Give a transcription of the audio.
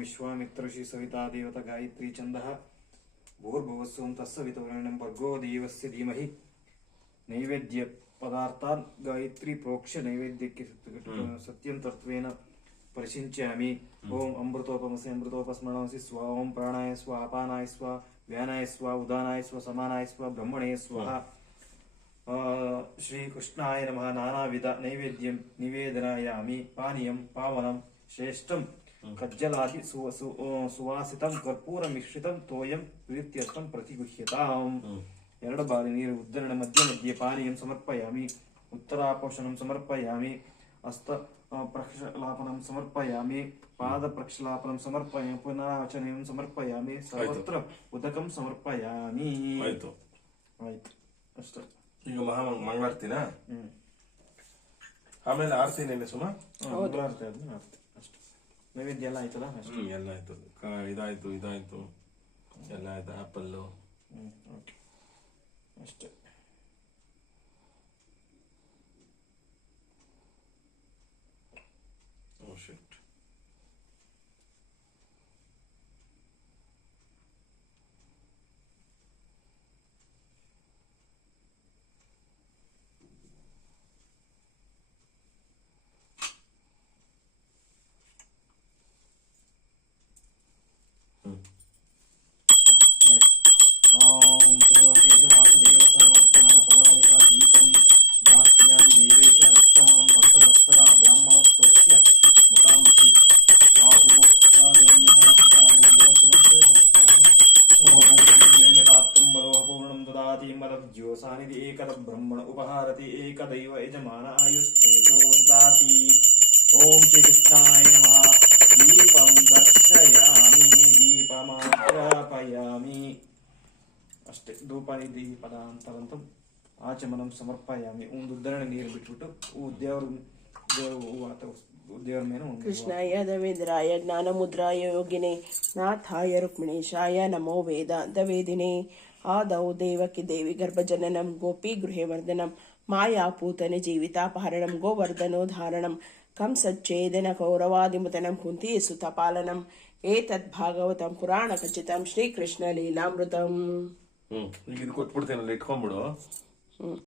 विश्वामित्र ऋषि सविता देवता गायत्री छन्दः भूर्भुवस्सुं तत्सवितुर्वरेण्यं भर्गो देवस्य धीमहि नैवेद्य पदार्थान् गायत्री प्रोक्ष्य नैवेद्यಕ್ಕೆ सत्यं तत्त्वेन परिशिञ्चामि ओम अमृतोपमसि अमृतोपस्मरणमसि स्वा ओम प्राणाय स्वा अपानाय स्वा व्यानाय स्वा उदानाय स्वा समानाय स्वा ब्रह्मणे स्वाहा श्री कृष्णाय नमः नानाविध नैवेद्यं निवेदनायामि पानीयं पावनं श्रेष्ठं कज्जलादि सुवासितं कर्पूर मिश्रितं तोयं प्रीत्यर्थं प्रतिगृह्यताम् ಎರಡು ಬಾರಿ ನೀರು ಉದ್ಧರಣ ಮಧ್ಯ ಮಧ್ಯೆ ಪಾನೀಯಂ ಸಮರ್ಪಯಾಮಿ ಉತ್ತರಾಪೋಷಣಂ ಸಮರ್ಪಯಾಮಿ ಹಸ್ತ ಪ್ರಕ್ಷಾಲಪನಂ ಸಮರ್ಪಯಾಮಿ ಪಾದ ಪ್ರಕ್ಷಾಲಪನಂ ಸಮರ್ಪಯಾಮಿ ಪುನರಾವಚನಂ ಸಮರ್ಪಯಾಮಿ ಸರ್ವತ್ರ ಉದಕಂ ಸಮರ್ಪಯಾಮಿ ಆಯ್ತು ಅಷ್ಟೇ. ಈಗ ಮಂಗಳಾರತಿನ ಆಮೇಲೆ ಆರತಿ ನೆನೆ ಸುಮ ಮಂಗಳಾರತಿ ಆದ್ಮೇಲೆ ಆರತಿ ಅಷ್ಟೇ. ನೈವೇದ್ಯ ಎಲ್ಲ ಆಯ್ತಲ್ಲ? ಎಲ್ಲ ಆಯ್ತು. ಇದಾಯ್ತು ಎಲ್ಲ ಆಯ್ತು. ಆಪಲ್ಲು ಓಕೆ ಅಷ್ಟೇ. ಓ ಶಿಟ್. ओम प्रभुतेज वासुदेव सर्वज्ञान प्रदायक दीपं दास्यामि देवेश रक्तमां भक्तवत्सला ब्राह्मणोत्तोष्य मुखामुखी बाहु राजन्यः ओम वेङ्कटात्मं बलोपूर्णं ददाति मदज्योसानिधि एकद ब्रह्मण उपहारति एकदैव यजमान आयुस्तेजो ददाति. ओम श्री कृष्णाय नमः. दीपं दर्शयामि दीपमाग्रापयामि ಅಷ್ಟೇ. ಧೂಪಾನಿ ಪದಾಂತರಂತ ಆಚಮನಂ ಸಮರ್ಪಯಾಮಿ. ಒಂದು ಉದ್ಧರಣೆ ನೀರು ಬಿಟ್ಬಿಟ್ಟು ದೇವರ ಮೇಲೆ ಕೃಷ್ಣಾಯ ದೇವೇಂದ್ರಾಯ ಜ್ಞಾನಮುದ್ರಾಯ ಯೋಗಿನೇ ನಾಥಾಯ ರುಕ್ಮಿಣೇಶಾಯ ನಮೋ ವೇದಾಂತ ವೇದಿನೇ ಆದೌ ದೇವಕಿ ದೇವಿ ಗರ್ಭಜನನಂ ಗೋಪಿ ಗೃಹೇ ವರ್ಧನಂ ಮಾಯಾಪೂತನೆ ಜೀವಿತಾಪಹರಣಂ ಗೋವರ್ಧನೋದ್ಧಾರಣಂ ಕಂಸಚ್ಛೇದನ ಕೌರವಾದಿಮುತನಂ ಕುಂತಿ ಸುತಪಾಲನಂ ಏತದ್ಭಾಗವತಂ ಪುರಾಣ ಖಚಿತಂ ಶ್ರೀಕೃಷ್ಣ ಲೀಲಾಮೃತಂ. ಈಗ ಇದು ಕೊಟ್ಬಿಡ್ತೇನಲ್ಲ, ಇಟ್ಕೊಂಡ್ಬಿಡು.